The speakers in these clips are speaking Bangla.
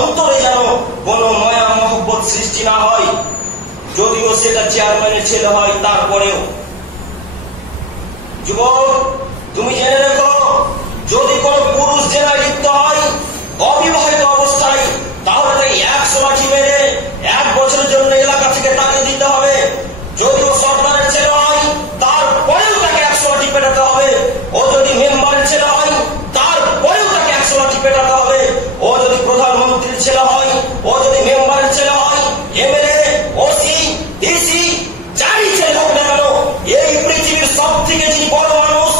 অন্তরে যেন কোনো মায়া মহব্বত সৃষ্টি না হয়, যদিও সেটা চেয়ারম্যানের ছেলে হয় তারপরেও। যুবক, তুমি জেনে রেখো, যদি কোনো পুরুষ জেনায় লিপ্ত হয় অবিবাহিত অবস্থায়, তাহলে তাকে 100 লাঠি মেরে 1 বছরের জন্য এলাকা থেকে তাকে দিতে হবে। যদিও সরকারের ছেলে হয় তারপরেও তাকে 100 লাঠি পেটাতে হবে। ও যদি মেম্বারের ছেলে হয় তারপরেও তাকে 100 লাঠি পেটাতে হবে। ও যদি প্রধানমন্ত্রীর ছেলে হয়, ও যদি মেম্বারের ছেলে হয়, এমএলএ, ওসি, ডিসি, যারই ছেলে হোক না কেন, এই পৃথিবীর সব থেকে যিনি বড় মানুষ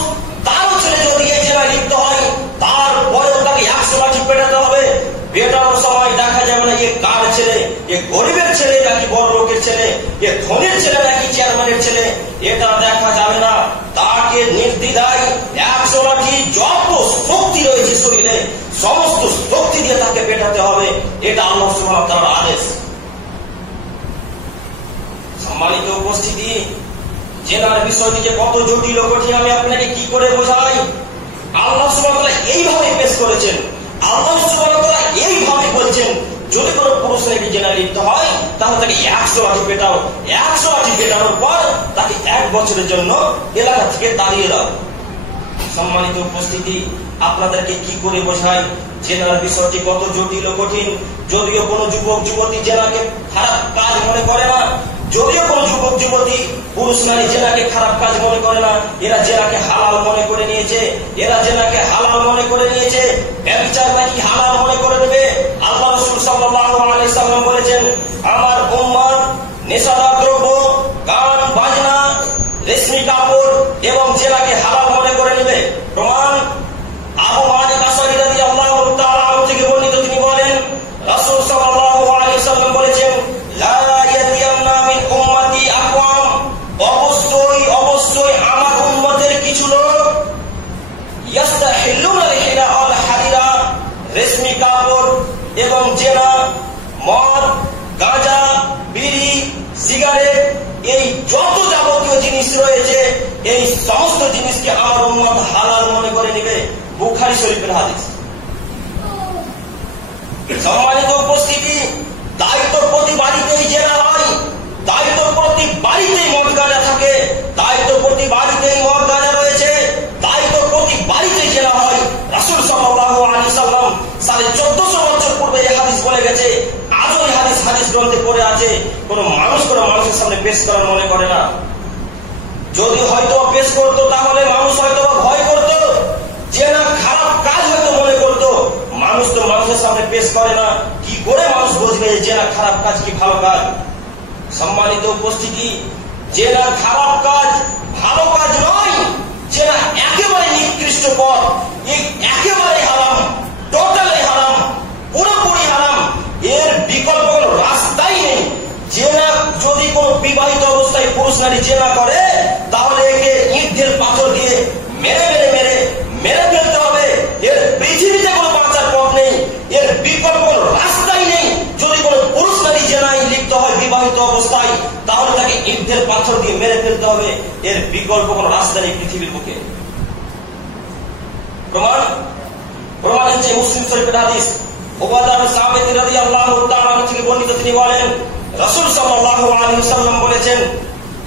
তারও ছেলে যদি এই জেলায় লিপ্ত হয়, তারপরেও তাকে 100 লাঠি পেটাতে হবে। পেটানোর সময় দেখা যাবে না এ কার ছেলে, এ গরিবের ছেলে নাকি বড় লোকের ছেলে, এ ধনীর ছেলে নাকি চেয়ারম্যানের ছেলে, এটা দেখা যাবে না। তাকে নির্দ্বিধায় 100 লাঠি, যত শক্তি রয়েছে শরীরে সমস্ত শক্তি দিয়ে তাকে পেটাতে হবে। এটা আল্লাহ সুবহানাহু ওয়া তাআলার আদেশ। সম্মানিত উপস্থিতি, জেনার বিষয়টিকে কত জটিল ও কঠিন আমি আপনাকে কি করে বোঝাই। আল্লাহ সুবহানাহু ওয়া তাআলা এইভাবে পেশ করেছেন। আল্লাহ সুবহানাহু ওয়া তাআলা এইভাবে বলছেন, যদি কোনো পুরুষ নাকি জেনায় লিপ্ত হয় তাহলে তাকে 100 লাঠি পেটাও। 100 লাঠি পেটানোর পর তাকে 1 বছরের জন্য এলাকা থেকে তাড়িয়ে দাও। সম্মানিত উপস্থিতি, আপনাদেরকে কি করে বোঝাই জেনার বিষয়টি কত জটিল ও কঠিন। যদিও কোনো যুবক যুবতী জেনাকে খারাপ কাজ মনে করে না, যদিও কোনো যুবক যুবতী পুরুষ নারী জেনাকে খারাপ কাজ মনে করে না, এরা জেনাকে হালাল মনে করে নিয়েছে। এরা জেনাকে হালাল মনে করে নিয়েছে। ব্যভিচার নাকি হালাল মনে করে নেবে। আল্লাহ রাসূল সাল্লাল্লাহু আলাইহি সাল্লাম বলেছেন, আমার উম্মত নেশাদার দ্রব্য, গান বাজনা, রেশমি কাপড় এবং জেনাকে হালাল মনে করে নেবে। প্রমাণ আবু মালিক আশআরী রাদিয়াল্লাহু তাআলা আনহু থেকে বর্ণিত, তিনি বলেন, রাসূল সাল্লাল্লাহু আলাইহি সাল্লাম বলেছেন, লা ইয়াতিয়ান্না মিন উম্মতি আকওয়াম, অবশ্যই অবশ্যই আমার উম্মতের কিছু লোক ইয়াস্তাহিল্লুনা আল-হিলা আল হারিরা, রেশমি কাপড় এবং জেনা, মদ, গাঁজা, বিড়ি, সিগারেট, এই যত যাবতীয় জিনিস রয়েছে এই সমস্ত জিনিসকে আমার উম্মত হালাল মনে করে নেবে। বুখারী শরীফের হাদিস। সম্মানিত উপস্থিতি, তাই তো প্রতি বাড়িতেই জেনা হয়, তাই তো প্রতি বাড়িতেই মদ গাঁজা থাকে, তাই তো প্রতি বাড়িতেই মদ গাঁজা রয়েছে, তাই তো প্রতি বাড়িতেই জেনা হয়। রাসূল সাল্লাল্লাহু আলাইহি সাল্লাম 1450 বছর পূর্বে এই হাদিস বলে গেছে। আজও এই হাদিস গ্রন্থে পড়ে আছে। কোন মানুষের সামনে পেশ করার মনে করে না। যদি হয়তো পেশ করতো তাহলে মানুষ হয়তো ভয় করত, জেনা খারাপ কাজ হয়তো মনে করত। মানুষ তো মানুষের সামনে পেশ করে না, কি করে মানুষ বুঝবে জেনা খারাপ কাজ কি ভালো কাজ। সম্মানিত উপস্থিতি, জেনা খারাপ কাজ ভালো কাজ নয়, জেনা একেবারে নিকৃষ্ট পথ, একেবারে হারাম, টোটালি হারাম, পুরোপুরি হারাম। এর বিকল্প কোনো রাস্তাই নেই। জেনা যদি কোনো বিবাহিত অবস্থায় পুরুষ নারী জেনা করে তাহলে একে ইট দিয়ে পাথর দিয়ে মেরে ফেলতে হবে। এর পৃথিবীতে কোনো বাঁচার পথ নেই, এর বিকল্প কোনো রাস্তাই নেই। যদি কোনো পুরুষ নারী জেনায় লিপ্ত হয় বিবাহিত অবস্থায় তাহলে তাকে ইট দিয়ে পাথর দিয়ে মেরে ফেলতে হবে। এর বিকল্প কোনো রাস্তা নেই পৃথিবীর বুকে। প্রমাণ হচ্ছে মুসলিম শরীফের হাদিস। উবাদা বিন সামিত রাদিয়াল্লাহু তাআলা থেকে বর্ণিত, তিনি বলেন, রাসূল সাল্লাল্লাহু আলাইহি ওয়াসাল্লাম বলেছেন,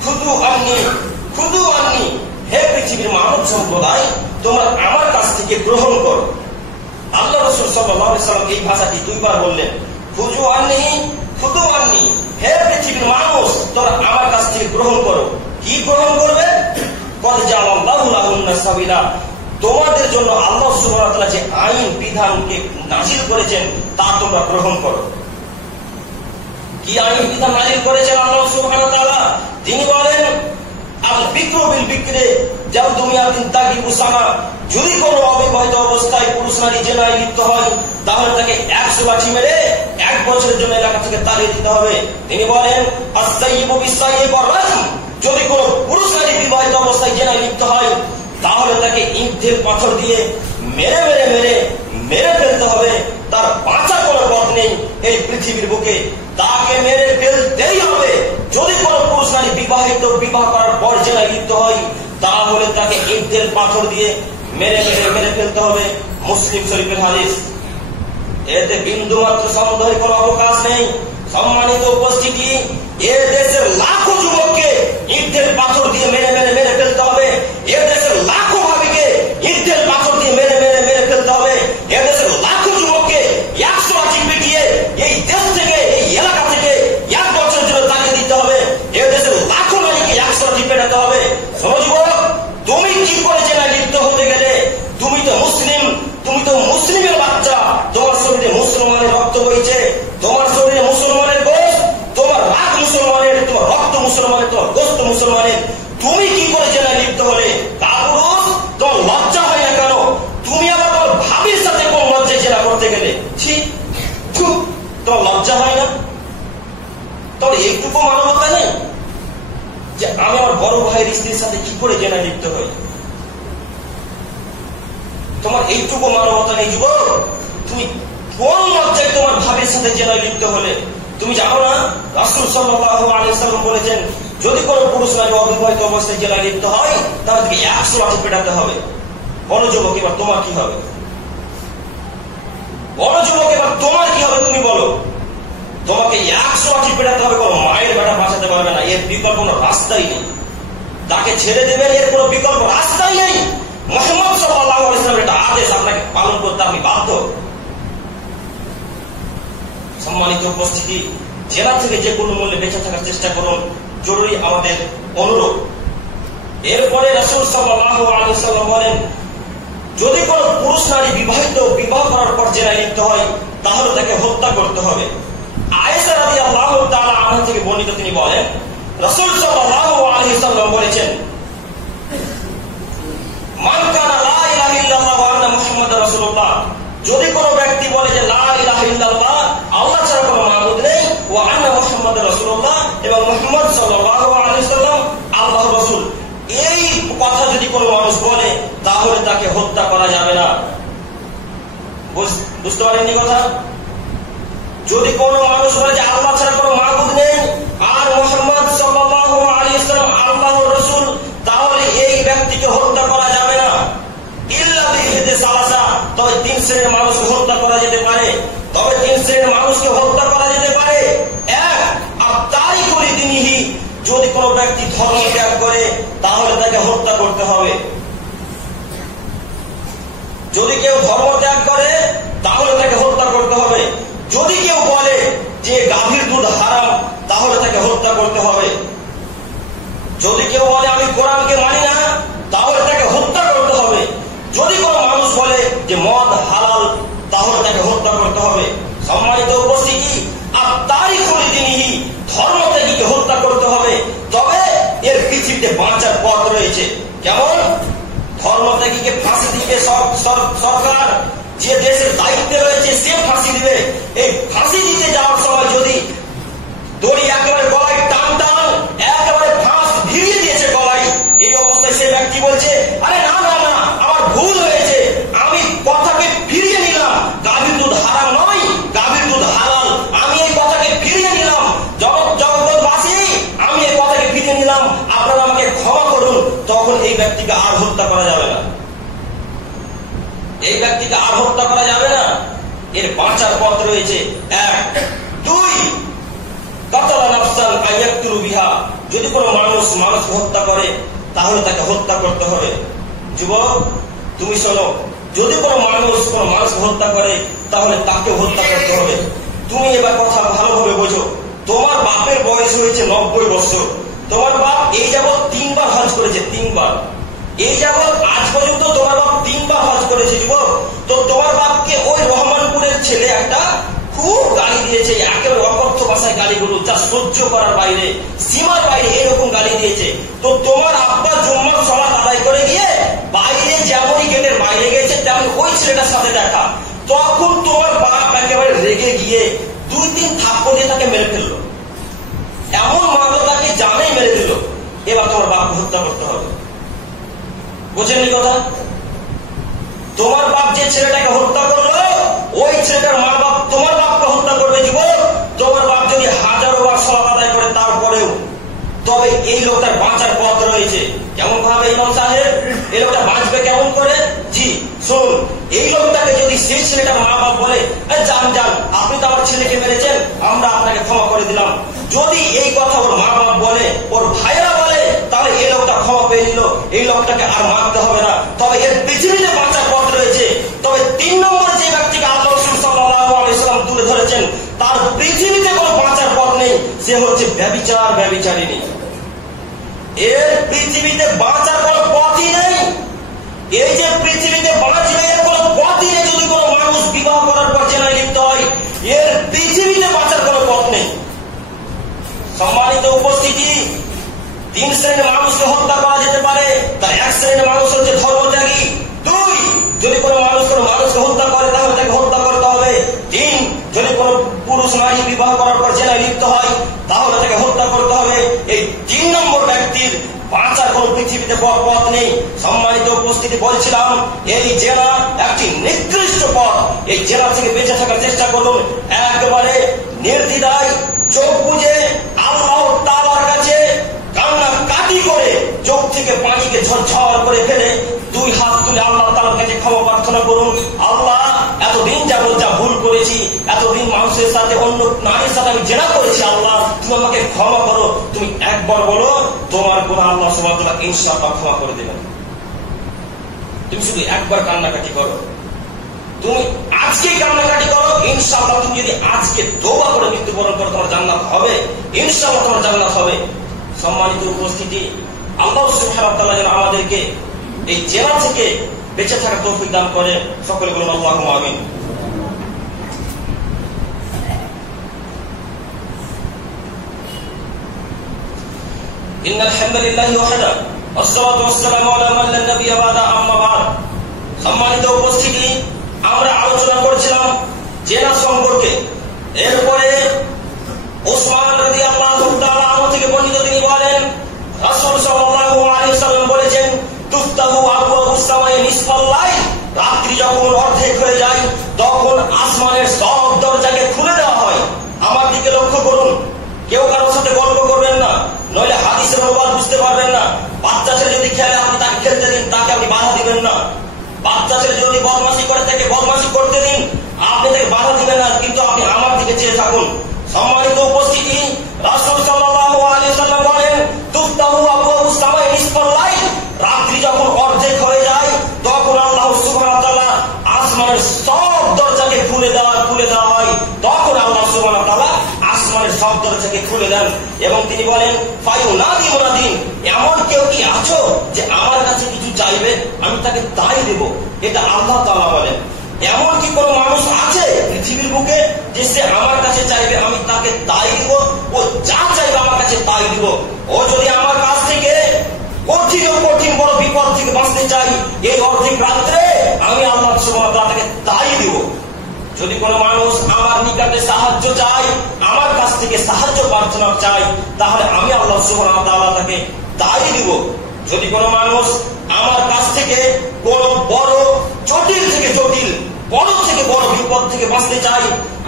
খুদু আন্নি, হে পৃথিবীর মানব সম্প্রদায়, তোমরা আমার কাছ থেকে গ্রহণ করো। আল্লাহ রাসূল সাল্লাল্লাহু আলাইহি ওয়াসাল্লাম এই ভাষাটি 2 বার বললেন, খুদু আন্নি, হে পৃথিবীর মানুষ, তোমরা আমার কাছ থেকে গ্রহণ করো। কি গ্রহণ করবে? কদ জাআলাল্লাহু লাহুন্না সাবিলা, তোমাদের জন্য আল্লাহ সুবহানাহু ওয়া তাআলা যে আইন বিধানকে নাযিল করেছেন তা তোমরা গ্রহণ করো। কি আইন বিধান নাযিল করেছেন আল্লাহ সুবহানাহু ওয়া তাআলা? তিনি বলেন, আল বিকরু বিল বিকরে জাউদুমিয়াতিন তাগিবু সামা, যদি কোনো অবিবাহিত অবস্থায় পুরুষ নারী জেনায় লিপ্ত হয় তাহলে তাকে 100 লাঠি মেরে 1 বছরের জন্য এলাকা থেকে তাড়িয়ে দিতে হবে। তিনি বলেন, আস-সাইয়্যিবু বিস-সাইয়্যিব ওয়ার-রাজম, যদি কোনো পুরুষ নারী বিবাহিত অবস্থায় জেনায় লিপ্ত হয় তাহলে তাকে ইট দিয়ে পাথর দিয়ে মেরে ফেলতে হবে। তার বাঁচার কোনো পথ নেই এই পৃথিবীর বুকে, তাকে মেরে ফেলতেই হবে। যদি কোনো পুরুষ নারী বিবাহ করার পর জেনায় লিপ্ত হয় তাহলে তাকে ইট দিয়ে পাথর দিয়ে মেরে ফেলতে হবে। মুসলিম শরীফের হাদিস। এতে বিন্দু মাত্র সন্দেহের কোনো অবকাশ নেই। সম্মানিত উপস্থিতি, এ দেশের লাখো যুবককে ইটের পাথর দিয়ে মেরে মেরে মেরে ফেলতে হবে। এ দেশের লাখো ভাবিকে ইটের পাথর দিয়ে মেরে মেরে মেরে ফেলতে হবে। এ দেশের লাখো যুবককে 100 লাঠি পিটিয়ে এই দেশ থেকে, এই এলাকা থেকে 1 বছরের জন্য তাড়িয়ে দিতে হবে। এ দেশের লাখো নারীকে 100 লাঠি পেটাতে হবে। শোনো যুবক, তুমি কি করে জেনা লিপ্ত হতে গেলে? তুমি তো মুসলিম, তুমি তো মুসলিমের বাচ্চা। তোমার শরীরে মুসলমানের রক্ত বইছে, তোমার শরীরে মুসলমানের গোশ, তোমার রাগ মুসলমানের, তোমার রক্ত মুসলমানের, তোমার গোস্ত মুসলমানের। তুমি কি করে জেনা লিপ্ত হলে? কাপুরুষ, তোমার লজ্জা হয় না কেন? তুমি আবার তোমার ভাবির সাথে কোন লজ্জায় জেনা করতে গেলে? তোমার লজ্জা হয় না? তোমার এইটুকু মানবতা নেই যে আমি আমার বড় ভাইয়ের স্ত্রীর সাথে কি করে জেনা লিপ্ত হই? তোমার এইটুকু মানবতা নেই যুবক? তুমি কোন লজ্জায় তোমার ভাবির সাথে জেনায় লিপ্ত হলে? তুমি জানো না রাসূল সাল্লাল্লাহু আলাইহি ওয়াসাল্লাম বলেছেন, যদি কোনো পুরুষ নারী অবিবাহিত অবস্থায় জেনায় লিপ্ত হয় তাহলে তাকে 100 লাঠি পেটাতে হবে। বলো যুবক, এবার তোমার কি হবে? বলো যুবক, এবার তোমার কি হবে? তুমি বলো। তোমাকে 100 লাঠি পেটাতে হবে, কোনো মায়ের বেটা বাঁচাতে পারবে না। এর বিকল্প কোনো রাস্তাই নেই। তাকে ছেড়ে দেবেন, এর কোনো বিকল্প রাস্তাই নেই। মুহাম্মদ সাল্লাল্লাহু আলাইহি ওয়াসাল্লামের একটা আদেশ, আপনাকে পালন করতে আপনি বাধ্য। সম্মানিত উপস্থিতি, জেনা থেকে যে কোনো মূল্যে বেঁচে থাকার চেষ্টা করুন, জরুরি আমাদের অনুরোধ। এরপরে রাসূল সাল্লাল্লাহু আলাইহি ওয়াসাল্লাম বলেন, যদি কোনো পুরুষ নারী বিবাহ করার পর জেনায় লিপ্ত হয় তাহলে তাকে হত্যা করতে হবে। আয়েশা রাদিয়াল্লাহু তাআলা আনহা থেকে বর্ণিত, তিনি বলেন, রাসূল সাল্লাল্লাহু আলাইহি ওয়াসাল্লাম বলেছেন, মান কানা লা ইলাহা ইল্লাল্লাহ ওয়া আন্না মুহাম্মাদুর রাসূলুল্লাহ, যদি কোনো ব্যক্তি বলে যে লা ইলাহা ইল্লাল্লাহ, আল্লাহ ছাড়া কোনো মাবুদ নেই, ওয়া আন্না মুহাম্মাদুর রাসূলুল্লাহ, এবং মুহাম্মদ সাল্লাল্লাহু আলাইহি ওয়াসাল্লাম আল্লাহর রাসূল, এই কথা যদি কোনো মানুষ বলে তাহলে তাকে হত্যা করা যাবে না। বুঝতে পারেননি কথা? যদি কোনো মানুষ বলে যে আল্লাহ ছাড়া কোনো মাবুদ নেই আর মুহাম্মদ সাল্লাল্লাহু আলাইহি ওয়াসাল্লাম আল্লাহর রাসূল, তাহলে এই ব্যক্তিকে হত্যা করা যাবে না। ইল্লা বিহিদে সালাসা, তবে 3 শ্রেণীর মানুষকে হত্যা করা যেতে পারে। তবে 3 শ্রেণীর মানুষকে হত্যা করা যেতে পারে। 1, আত-তারিকু লিদিনিহি, যদি কোনো ব্যক্তি ধর্ম ত্যাগ করে তাহলে তাকে হত্যা করতে হবে। যদি কেউ ধর্ম ত্যাগ করে তাহলে তাকে হত্যা করতে হবে। যদি কেউ বলে যে গাভীর দুধ হারাম তাহলে তাকে হত্যা করতে হবে। যদি কেউ বলে আমি কোরআনকে মানি না তাহলে তাকে হত্যা করতে হবে। যদি কোনো মানুষ বলে যে মদ হালাল তাহলে তাকে হত্যা করতে হবে। সম্মানিত উপস্থিতি, আত-তারিকু লিদিনিহি, ধর্ম ত্যাগীকে হত্যা করতে হবে। তবে এর পৃথিবীতে বাঁচার পথ রয়েছে। কেমন? ধর্ম ত্যাগীকে ফাঁসি দিবে সরকার, যে দেশের দায়িত্বে রয়েছে সে ফাঁসি দিবে। এই ফাঁসি দিতে যাওয়ার সময় যদি দড়ি একেবারে গলায় টান একেবারে ফাঁস ভিড়িয়ে দিয়েছে গলায়, এই অবস্থায় সে ব্যক্তি বলছে, আরে না না না, আমার ভুল হয়েছে, আমি কথাকে ফিরিয়ে নিলাম, গাভীর দুধ হারাম নয়, গাভীর দুধ হালাল, আমি এই কথাকে ফিরিয়ে নিলাম, জগৎবাসী আমি এই কথাকে ফিরিয়ে নিলাম, আপনারা আমাকে ক্ষমা করুন। তখন এই ব্যক্তিকে আর হত্যা করা যাবে না। এই ব্যক্তিকে আর হত্যা করা যাবে না। এর বাঁচার পথ রয়েছে। 1, 2, কাতালা নাফসান আয়াকতুলু বিহা, যদি কোনো মানুষকে হত্যা করে তাহলে তাকে হত্যা করতে হবে। যুবক তুমি শোনো, যদি কোনো মানুষকে হত্যা করে তাহলে তাকে হত্যা করতে হবে। তুমি এবার কথা ভালোভাবে বোঝো। তোমার বাপের বয়স হয়েছে 90 বছর। তোমার বাপ এই যাবৎ 3 বার হজ করেছে, 3 বার। এই যাবৎ আজ পর্যন্ত তোমার বাপ 3 বার হজ করেছে। যুবক, তো তোমার বাপকে ওই রহমানপুরের ছেলে একটা খুব গালি দিয়েছে, একেবারে অকথ্য ভাষায় গালিগুলো, যা সহ্য করার বাইরে, সীমার বাইরে এরকম গালি দিয়েছে। তো তোমার আব্বা জুম্মার সালাত আদায় করে গিয়ে বাইরে যেমনই গেটের বাইরে গেছে তেমন ওই ছেলেটার সাথে দেখা। তখন তোমার বাপ একেবারে রেগে গিয়ে 2-3 থাপ্পড় দিয়ে তাকে মেরে ফেললো। এমন মারলো তাকে, জানেই মেরে দিল। এবার তোমার বাপকে হত্যা করতে হবে। বুঝেননি কথা? তোমার বাপ যে ছেলেটাকে হত্যা করলো ওই ছেলেটার মা বাপ তোমার বাপকে হত্যা করবে। যুবক, তোমার বাপ যদি 1000 বার সালাত আদায় করে তারপরেও, তবে এই লোকটার বাঁচার পথ রয়েছে। কেমন ভাবে ইমাম সাহেব এই লোকটা বাঁচবে কেমন করে? জি শুনুন, এই লোকটাকে যদি সেই ছেলেটার মা বাপ বলে জান ছেলেকে মেরেছেন, আমরা আপনাকে ক্ষমা করে দিলাম। যদি এই কথা ওর মা বাপ বলে, ওর ভাইরা বলে, তাহলে এই লোকটা ক্ষমা পেয়ে নিল, এই লোকটাকে আর মারতে হবে না। তবে এর পৃথিবীতে বাঁচার পথ রয়েছে। তবে 3 নম্বর যে ব্যক্তিকে আল্লাহ রাসূল সাল্লাল্লাহু আলাইহি ওয়াসাল্লাম তুলে ধরেছেন, তার পৃথিবীতে কোনো বাঁচার পথ নেই, সে হচ্ছে ব্যভিচার, ব্যভিচারিণী। এর পৃথিবীতে বাঁচার কোনো পথই নেই। এই যে পৃথিবীতে বাঁচবে এর কোনো পথই নেই। যদি কোনো মানুষ বিবাহ করার পর জেনায় লিপ্ত হয়, এর পৃথিবীতে বাঁচার কোনো পথ নেই। সম্মানিত উপস্থিতি, 3 শ্রেণীর মানুষকে হত্যা করা যেতে পারে। তার 1 শ্রেণীর মানুষ হচ্ছে ধর্মত্যাগী। 2, যদি কোনো মানুষকে হত্যা করে তাহলে তাকে হত্যা করতে হবে। 3, যদি কোনো পুরুষ নারী বিবাহ করার পর জেনায় লিপ্ত হয় তাহলে তাকে হত্যা করতে হবে। এই 3 নম্বর ব্যক্তির বাঁচার কোন পৃথিবীতে পথ নেই। সম্মানিত উপস্থিতি, বলছিলাম এই জেনা একটি নিকৃষ্ট পথ। এই জেনা থেকে বেঁচে থাকার চেষ্টা করুন। একেবারে নির্দ্বিধায় চোখ বুজে আল্লাহ তাআলার কাছে কান্না কাটি করে চোখ থেকে পানিকে ঝরঝর করে ফেলে 2 হাত তুলে আল্লাহ তাআলার কাছে ক্ষমা প্রার্থনা করুন। আল্লাহ, এতদিন যাবত যা ভুল করেছি, এতদিন মানুষের সাথে, অন্য নারীর সাথে আমি জেনা করেছি, আল্লাহ তুমি আমাকে ক্ষমা করো। তুমি একবার বলো, তোমার গুনাহ আল্লাহ সুবহানাহু ওয়া তাআলা ইনশাআল্লাহ ক্ষমা করে দেবেন। তুমি শুধু একবার কান্নাকাটি করো, তুমি আজকে কান্নাকাটি করো, ইনশাআল্লাহ তুমি যদি আজকে তওবা করে মৃত্যুবরণ করো, তোমার জান্নাত হবে, ইনশাআল্লাহ তোমার জান্নাত হবে। সম্মানিত উপস্থিতি, আল্লাহ সুবহানাহু ওয়া তাআলা যেন আমাদেরকে এই জেনা থেকে বেঁচে থাকার তৌফিক দান করে। সকলে বলুন আল্লাহুম্মা আমিন। ইন্নাল হামদুলিল্লাহি ওয়াহদা ওয়াসসালাতু ওয়াসসালামু আলা মান লা নাবিয়্যা বা'দা, আম্মা বা'দ। সম্মানিত উপস্থিতি, আমরা আলোচনা করছিলাম জেনা সম্পর্কে। এরপরে ওসমান রাদিয়াল্লাহু তাআলা আনহু থেকে বর্ণিত, তিনি বলেন রাসূল সাল্লাল্লাহু আলাইহি ওয়াসাল্লাম বলেছেন, তুফতাহু আবওয়াবুস সামাই নিসফাল লাইল, রাত্রি যখন অর্ধেক হয়ে যায় তখন আসমানের সব দরজাকে খুলে দেওয়া হয়। আমার দিকে লক্ষ্য করুন, কেউ কারোর সাথে গল্প করবেন না, নইলে হাদিসের অনুবাদ বুঝতে পারবেন না। বাচ্চা ছেলে যদি খেলে, আপনি তাকে খেলতে দিন, তাকে আপনি বাধা দিবেন না। বাচ্চা ছেলে যদি বদমাশি করে থাকে, বদমাশি করতে দিন, আপনি তাকে বাধা দিবেন না, কিন্তু আপনি আমার দিকে চেয়ে থাকুন। সম্মানিত উপস্থিতি, রাসূল সাল্লাল্লাহু আলাইহি ওয়াসাল্লাম বলেন, তুফতাহু আবওয়াবুস সামাই নিসফাল লাইল, রাত্রি যখন অর্ধেক হয়ে যায় তখন আল্লাহ সুবহানাহু ওয়া তাআলা আসমানের সব দরজাকে খুলে দেওয়া হয়। তখন আল্লাহ সুবহানাহু ওয়া তাআলা আসমানের সব দরজাকে খুলে দেন এবং তিনি বলেন, ফায়ুনাদি মুনাদিন, এমন কেউ কি আছো যে আমার কাছে কিছু চাইবে, আমি তাকে তাই দেব। এটা আল্লাহ তাআলা বলেন। এমন কি কোন মানুষ আছে পৃথিবীর বুকে যে সে আমার কাছে চাইবে, আমি তাকে তাই দিব? ও যা চাইবে আমার কাছে তাই দিব। ও যদি আমার কাছ থেকে কঠিন বড় বিপদ থেকে বাঁচতে চাই, এই অর্ধেক রাত্রে আমি আল্লাহ সুবহানাহু ওয়া তাআলা তাকে তাই দিব। যদি কোনো মানুষ আমার নিকটে সাহায্য চায়, আমার কাছ থেকে সাহায্য প্রার্থনা চায়, তাহলে আমি আল্লাহ সুবহানাহু ওয়া তাআলা তাকে তাই দিব। যদি কোনো মানুষ আমার কাছ থেকে কোন বড় জটিল থেকে জটিল, বড় থেকে বড় বিপদ থেকে বাঁচতে চাই,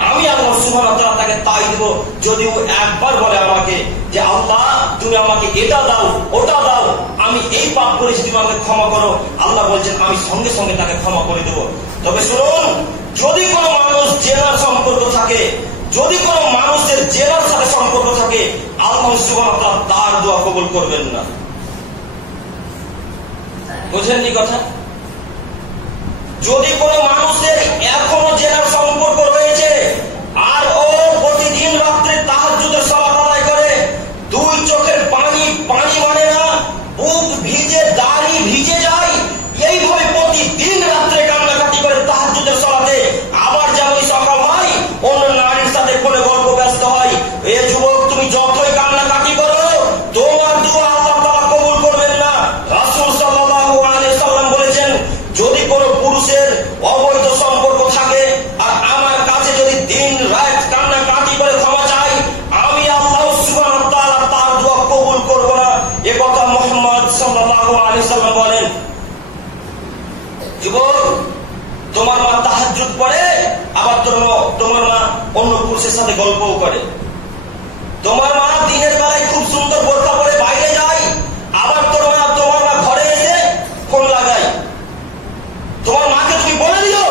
আমি আল্লাহ সুবহানাহু ওয়া তাআলা তাকে তাই দিব। যদি ও একবার বলে আমাকে যে আল্লাহ তুমি আমাকে এটা দাও, ওটা দাও, আমি এই পাপ করেছি, তুমি আমাকে ক্ষমা করো, আল্লাহ বলছেন আমি সঙ্গে সঙ্গে তাকে ক্ষমা করে দেব। তবে শুনুন, যদি কোনো মানুষ জেনার সম্পর্ক থাকে, যদি কোনো মানুষের জেনার সাথে সম্পর্ক থাকে, আল্লাহ সুবহানাহু ওয়া তাআলা তার দোয়া কবুল করবেন না। বুঝেননি কথা? যদি কোনো মানুষের এখনো জেনার সম্পর্ক রয়েছে আর ও প্রতিদিন রাত্রে তাহাজ্জুদের সালাত আদায় করে, 2 চোখের পানি মানে না, বুক ভিজে দাড়ি ভিজে যায়, এইভাবে প্রতিদিন রাত্রে কান্নাকাটি করে তাহাজ্জুদের সালাতে, আবার যেমন সকাল হয় অন্য নারীর সাথে ফোনে গল্প ব্যস্ত হয়, এ যুবক তুমি যতই কান্নাকাটি করো তোমার দোয়া আল্লাহ তাআলা কবুল করবেন না। রাসূল সাল্লাল্লাহু আলাইহি ওয়াসাল্লাম বলেছেন, যদি কোনো পুরুষের অবৈধ সম্পর্ক থাকে আর আমার কাছে যদি দিন রাত কান্নাকাটি করে ক্ষমা চাই, আমি আল্লাহ সুবহানাহু ওয়া তাআলা তার দোয়া কবুল করব না। এ কথা মুহাম্মদ সাল্লাল্লাহু আলাইহি ওয়াসাল্লাম বলেন। যুবক, তোমার মা তাহাজ্জুদ পড়ে, আবার তোমার মা অন্য পুরুষের সাথে গল্পও করে। তোমার মা দিনের বেলায় খুব সুন্দর বোরকা পরে বাইরে যায়, আবার তোমার মা ঘরে এসে ফোন লাগায়। তোমার মাকে তুমি বলে দিও,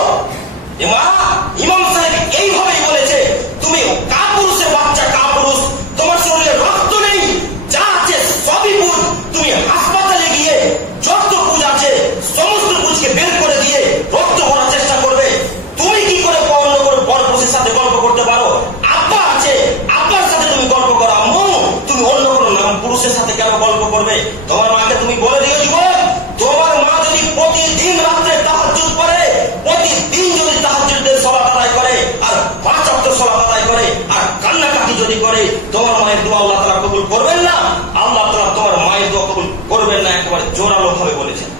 মা ইমাম সাহেব এইভাবেই বলেছে, যদি করে তোমার মায়ের দোয়া আল্লাহ তাআলা কবুল করবেন না, আল্লাহ তাআলা তোমার মায়ের দোয়া কবুল করবেন না, একেবারে জোরালো ভাবে বলেছেন।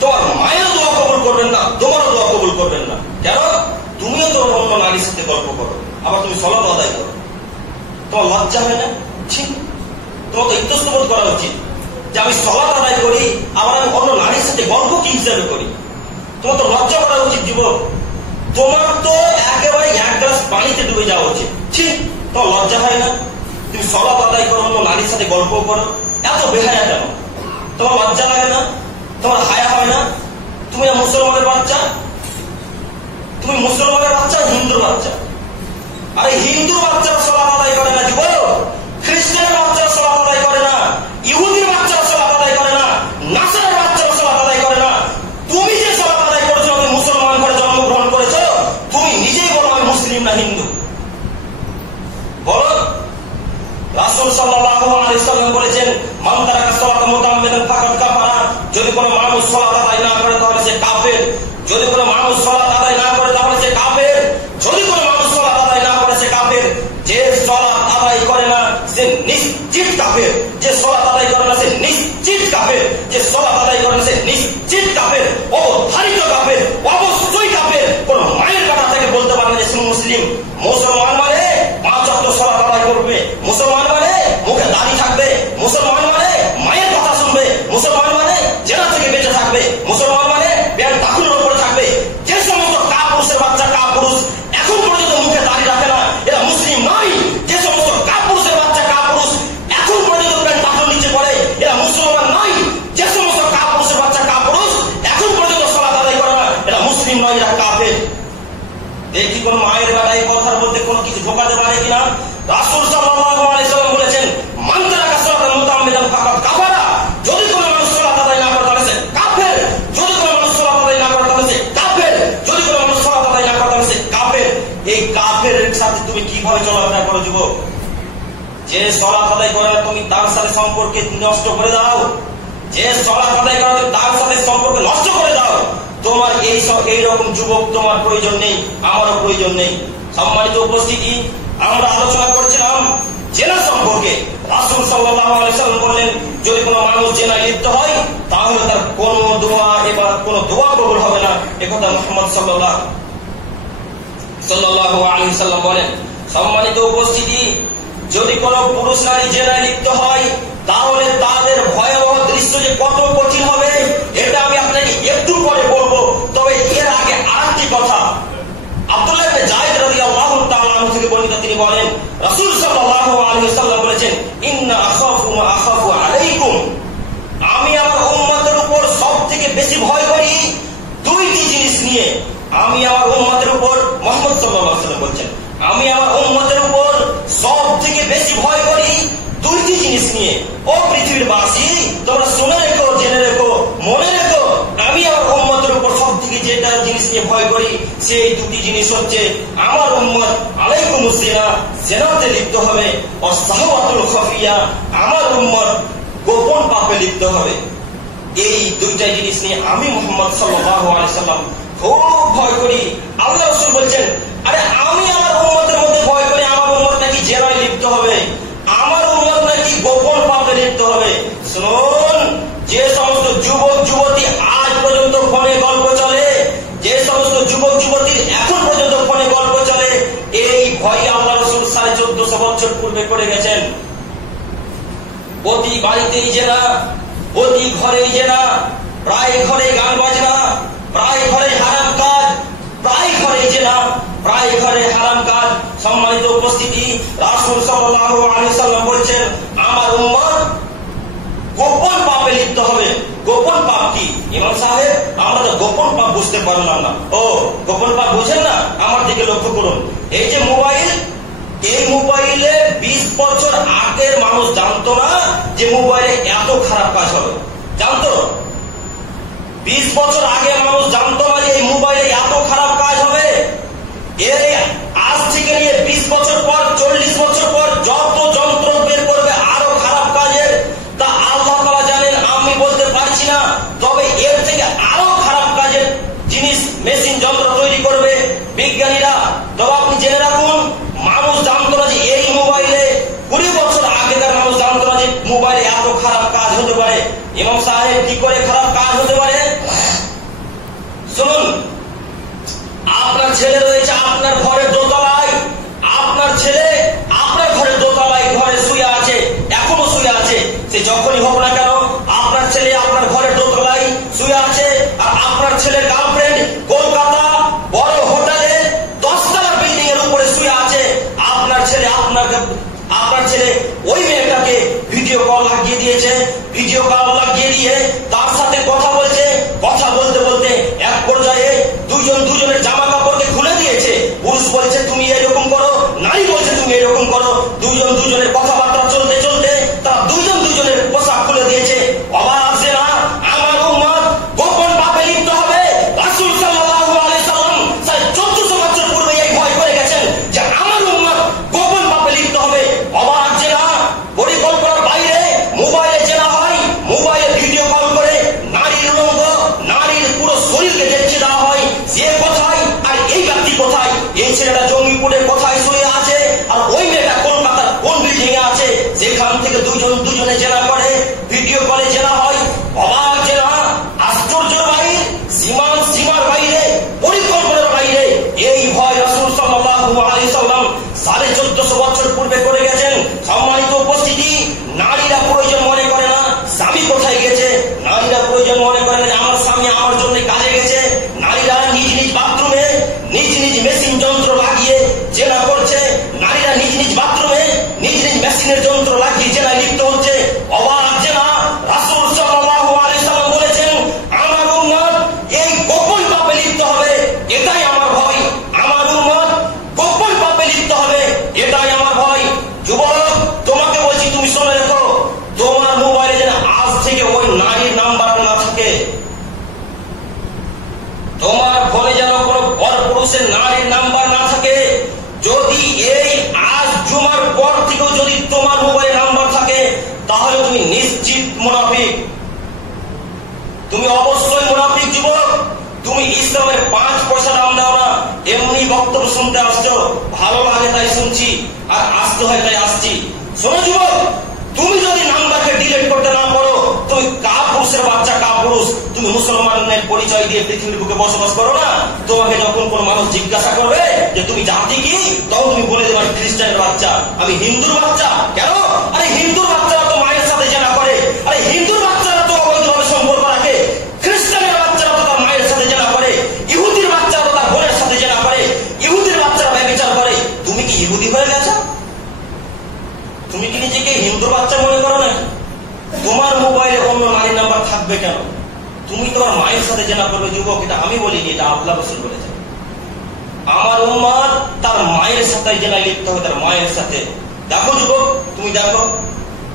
তোমার মায়ের দোয়া কবুল করবেন না, তোমারও দোয়া কবুল করবেন না। কেন? তুমিও তো অন্য নারীর সাথে গল্প করো, আবার তুমি সালাত আদায় করো, তোমার লজ্জা হয় না? ঠিক, তোমার তো ইতস্তবোধ করা উচিত যে আমি সালাত আদায় করি, আবার আমি অন্য নারীর সাথে গল্প কি হিসাবে করি। তোমার তো লজ্জা করা উচিত যুবক, তোমার তো একেবারে এক গ্লাস পানিতে ডুবে যাওয়া উচিত। ঠিক, তোমার লজ্জা হয় না? তুমি সালাত আদায় করো, অন্য নারীর সাথে গল্প করো, এত বেহায়া কেন? তোমার লজ্জা লাগে না? তোমার হায়া হয় না? তুমি মুসলমানের বাচ্চা, তুমি মুসলমানের বাচ্চা, হিন্দুর বাচ্চা। আরে হিন্দুর বাচ্চারা সালাত আদায় করে না যুবক, খ্রিস্টানের বাচ্চারা সালাত আদায় করে না, ইহুদির বাচ্চারা সালাত আদায় করে না, নাসারার বাচ্চারা সালাত আদায় করে না। তুমি যে সালাত আদায় করেছো, তুমি মুসলমান ঘরে জন্মগ্রহণ করেছো, তুমি নিজেই বলো আমি মুসলিম না হিন্দু, বলো। রাসূল সাল্লাল্লাহু আলাইহি ওয়াসাল্লাম বলেছেন, মান তারাকা সালাতা মুতাআম্মিদান ফাকাদ কাফারা। যদি কোনো মানুষ সালাত আদায় না করে তাহলে সে কাফের। যদি কোনো মানুষ সালাত আদায় না করে তাহলে সে কাফের। যদি কোনো মানুষ সালাত আদায় না করে সে কাফের। যে সালাত আদায় করে না সে নিশ্চিত কাফের। যে সালাত আদায় করে না সে নিশ্চিত কাফের। যে সালাত আদায় করে না সে নিশ্চিত কাফের, অবধারিত কাফের, অবশ্যই কাফের। কোন মায়ের কথা থেকে বলতে পারবে না সে মুসলিম। মুসলমান মানে 5 ওয়াক্ত সালাত আদায় করবে, মুসলমান মানে মুখে দাড়ি থাকবে, মুসলমান মানে মায়ের কথা শুনবে, মুসলমান মানে জেনা থেকে বেঁচে থাকবে, মুসলমান মানে প্যান্ট টাকুনের উপরে থাকবে। যে সমস্ত কাপুরুষের বাচ্চা কাপুরুষ এখন পর্যন্ত মুখে দাড়ি রাখে না, এরা মুসলিম নয়। যে সমস্ত কাপুরুষের বাচ্চা কাপুরুষ এখন পর্যন্ত প্যান্ট টাকুর নিচে পড়ে, এরা মুসলমান নয়। যে সমস্ত কাপুরুষের বাচ্চা কাপুরুষ এখন পর্যন্ত সালাত আদায় করে না, এরা মুসলিম নয়, এরা কাফের। দেখি কোন মায়ের বেলা এই কথার মধ্যে কোনো কিছু ঢোকাতে পারে কিনা। রাসূল সাল্লাল্লাহু আলাইহি ওয়াসাল্লাম বলেছেন, মান তারাকা সালাতান মুতাআম্মিদান ফাকাদ কাফারা। যদি কোনো মানুষ সালাত আদায় না করে তাহলে সে কাফের। যদি কোনো মানুষ সালাত আদায় না করে তাহলে সে কাফের। যদি কোনো মানুষ সালাত আদায় না করে তাহলে সে কাফের। এই কাফেরের সাথে তুমি কিভাবে চলাফেরা করো যুবক? যে সালাত আদায় করে না তুমি তার সাথে সম্পর্ক নষ্ট করে দাও। যে সালাত আদায় করে তার সাথে সম্পর্ক নষ্ট করে দাও। তোমার এইরকম যুবক তোমার প্রয়োজন নেই, আমারও প্রয়োজন নেই। সম্মানিত উপস্থিতি, আমরা আলোচনা করছিলাম জেনা সম্পর্কে। রাসূল সাল্লাল্লাহু আলাইহি ওয়াসাল্লাম বললেন, যদি কোনো মানুষ জেনায় লিপ্ত হয় তাহলে তার কোনো দোয়া এবার কোনো দোয়া কবুল হবে না। একথা মুহাম্মদ সাল্লাল্লাহু আলাইহি ওয়াসাল্লাম বলেন। সম্মানিত উপস্থিতি, যদি কোনো পুরুষ নারী জেনায় লিপ্ত হয় তাহলে তাদের ভয়াবহ দৃশ্য যে কত কঠিন হবে এটা আমি আপনাকে একটু পরে বলবো। তবে এর আগে আরেকটি কথা, আব্দুল্লাহ ইবনে যায়েদ রাদিয়াল্লাহু তাআলা আনহু থেকে বর্ণিত, তিনি বলেন রাসূল সাল্লাল্লাহু আলাইহি ওয়াসাল্লাম বলেছেন, ইন্না আখাফু মা আখাফু আলাইকুম। আমি আমার উম্মতের উপর সবথেকে বেশি ভয় করি দুইটি জিনিস নিয়ে। আমি আমার উম্মতের উপর, মুহাম্মদ সাল্লাল্লাহু আলাইহি ওয়াসাল্লাম বলেন, আমি আমার উম্মতের উপর সবথেকে বেশি ভয় করি দুইটি জিনিস নিয়ে। ও পৃথিবীর বাসী, তোমরা শুনে রেখো, জেনে রেখো, মনে রেখো, আমি আমার উম্মতের উপর সবথেকে যেটা জিনিস নিয়ে ভয় করি সেই দুটি জিনিস হচ্ছে, আমার উম্মত আলাইকুমুস জিনা, জিনাতে লিপ্ত হবে, ও শাহওয়াতুল খাফিয়া, আমার উম্মত গোপন পাপে লিপ্ত হবে। এই দুইটা জিনিস নিয়ে আমি মুহাম্মদ সাল্লাল্লাহু আলাইহি ওয়াসাল্লাম খুব ভয় করি। আল্লাহ রাসূল বলছেন, আরে আমি আমার উম্মতের মধ্যে ভয় করি আমার উম্মত নাকি জেনায় লিপ্ত হবে, আমার উম্মত নাকি গোপন পাপে লিপ্ত হবে। শুনুন, যে সমস্ত যুবক যুবতী আজ পর্যন্ত ফোনে গল্প চলে, যে সমস্ত যুবক যুবতীর এখন পর্যন্ত ফোনে গল্প চলে, এই ভয়ে আল্লাহ রাসূল 1450 বছর পূর্বে করে গেছেন। প্রতি বাড়িতেই জেনা, প্রতি ঘরেই জেনা, প্রায় ঘরে গান বাজনা, প্রায় ঘরে হারাম কাজ, প্রায় ঘরে জেনা, প্রায় ঘরে হারাম কাজ। সম্মানিত উপস্থিতি, রাসূল সাল্লাল্লাহু আলাইহি ওয়াসাল্লাম বলেছেন, আমার উম্মত গোপন পাপে লিপ্ত হবে। গোপন পাপ কি? ইমাম সাহেব, আমরা তো গোপন পাপ বুঝতে পারলাম না। ও গোপন পাপ বুঝেন না? আমার দিকে লক্ষ্য করুন। এই যে মোবাইল, এই মোবাইলে 20 বছর আগের মানুষ জানতো না যে মোবাইলে এত খারাপ কাজ হবে, জানতো? 20 বছর আগে মানুষ জানতো না যে এই মোবাইলে এত খারাপ কাজ হবে। এর আজ থেকে নিয়ে 20 বছর পর, 40 বছর পর যত যন্ত্র বের করবে আরো খারাপ কাজের, তা আল্লাহ তাআলা জানেন, আমি বলতে পারছি না। তবে এর থেকে আরো খারাপ কাজের জিনিস, মেশিন যন্ত্র তৈরি করবে বিজ্ঞানীরা, তবে আপনি জেনে রাখুন, মানুষ জানতো না যে এই মোবাইলে 20 বছর আগেকার মানুষ জানতো না যে মোবাইলে এত খারাপ কাজ হতে পারে। ইমাম সাহেব কি করে খারাপ কাজ হতে পারে শুনুন। আপনার ছেলে রয়েছে আপনার ঘরের দোতলায়, আপনার ছেলে আপনার ঘরের দোতলায় ঘরে শুয়ে আছে, এখনো শুয়ে আছে। সে যখনই হোক না কেন, আপনার ছেলে আপনার ঘরের দোতলায় শুয়ে আছে, আর আপনার ছেলের গার্লফ্রেন্ড কলকাতা বড় হোটেলে 10 তলা বিল্ডিং এর উপরে শুয়ে আছে। আপনার ছেলে ওই মেয়েটাকে ভিডিও কল লাগিয়ে দিয়েছে, ভিডিও কল লাগিয়ে দিয়ে তার সাথে কথা বলছে। কথা বলতে বলতে এক পর্যায়ে দুজনের জামা কাপড়কে খুলে দিয়েছে। পুরুষ বলছে তুমি এরকম করো, নারী বলছে তুমি এরকম করো। দুজনের কথাবার্তা চলতে চলতে তারা দুজনের পোশাক খুলে দিয়েছে। অবাক আসছে না? আমার উম্মত গোপন পাপে লিপ্ত হবে। রাসূল সাল্লাল্লাহু আলাইহি সাল্লাম 1400 বছর পূর্বে এই ভয় করে গেছেন যে আমার উম্মত গোপন পাপে লিপ্ত হবে। অবাক আসছে না? পরিকল্পনার বাইরে মোবাইলে জেনা হয়, মোবাইলে ভিডিও কল করে নারীর অঙ্গ, নারীর পুরো শরীরকে দেখতে দেওয়া হয়। সে কোথায় আর এই ব্যক্তি কোথায়? এই ছেলেটা জঙ্গিপুরের কোথায় শুয়ে আছে, আর ওই মেয়েটা কলকাতার কোন বিল্ডিং এ আছে, সেখান থেকে দুজনে জেনা করে, ভিডিও কলে জেনা হয়। অবাক জেনা, আশ্চর্যের বাইরে, সীমার বাইরে, পরিকল্পনার বাইরে এই ভয় রাসূল সাল্লাল্লাহু আলাইহি সাল্লাম 1450 বছর পূর্বে করে গেছেন। সম্মানিত উপস্থিতি, নারীরা প্রয়োজন মনে করে না স্বামী কোথায় গেছে, নারীরা প্রয়োজন মনে করে না আমার স্বামী আমার জন্য কাজে গেছে। নারীরা নিজ বাথরুমে নিজ মেশিন যন্ত্র লাগিয়ে জেনা করছে, নারীরা নিজ বাথরুমে নিজ মেশিনের যন্ত্র লাগিয়ে জেনা লিপ্ত হচ্ছে। অবাক জেনা, রাসূল সাল্লাল্লাহু আলাইহি সাল্লাম বলেছেন আমার উম্মত এই গোপন পাপে লিপ্ত হবে, এটাই আমার ভয়। আমার উম্মত গোপন পাপে লিপ্ত হবে, এটাই আমার ভয়। যুবক, তোমাকে বলছি তুমি শুনে রেখো, তোমার মোবাইলে যেন আজ থেকে ওই নারীর নাম্বার না থাকে, তোমার ফোনে যেন কোনো বড় পুরুষের নারীর নাম্বার না থাকে। যদি এই আজ জুমার পর থেকেও যদি তোমার মোবাইলে নাম্বার থাকে, তাহলে তুমি নিশ্চিত মুনাফিক, তুমি অবশ্যই মুনাফিক। যুবক, তুমি ইসলামের 5 পয়সা দাম দাও না, এমনি বক্তব্য শুনতে আসছো, ভালো লাগে তাই শুনছি, আর আসতে হয় তাই আসছি। শোনো যুবক, তুমি যদি নাম্বারকে ডিলিট করতে না পারো, তুমি কাপুরুষের বাচ্চা, কাপুরুষ। তুমি মুসলমানের পরিচয় দিয়ে পৃথিবীর বুকে বসবাস করো না। তোমাকে যখন কোন মানুষ জিজ্ঞাসা করবে যে তুমি জাতি কি, তখন তুমি বলে দেবে খ্রিস্টানের বাচ্চা, আমি হিন্দুর বাচ্চা। কেন? আরে হিন্দুর বাচ্চারা তো মায়ের সাথে জেনা করে, আরে হিন্দুর বাচ্চারা তো অবৈধভাবে সম্পর্ক রাখে, খ্রিস্টানের বাচ্চারা তো তার মায়ের সাথে জেনা করে, ইহুদির বাচ্চারা তো তার বোনের সাথে জেনা করে, ইহুদির বাচ্চারা ব্যভিচার করে। তুমি কি ইহুদি হয়ে গেছো? তুমি কি নিজেকে হিন্দুর বাচ্চা মনে করো না? তোমার মোবাইলে অন্য নারীর নাম্বার থাকবে কেন? তুমি তোমার মায়ের সাথে জেনা করবে। যুবক, এটা আমি বলিনি, এটা আল্লাহ রাসূল বলেছেন। আমার উম্মত তার মায়ের সাথে জেনা লিপ্ত হবে, তার মায়ের সাথে। দেখো যুবক, তুমি দেখো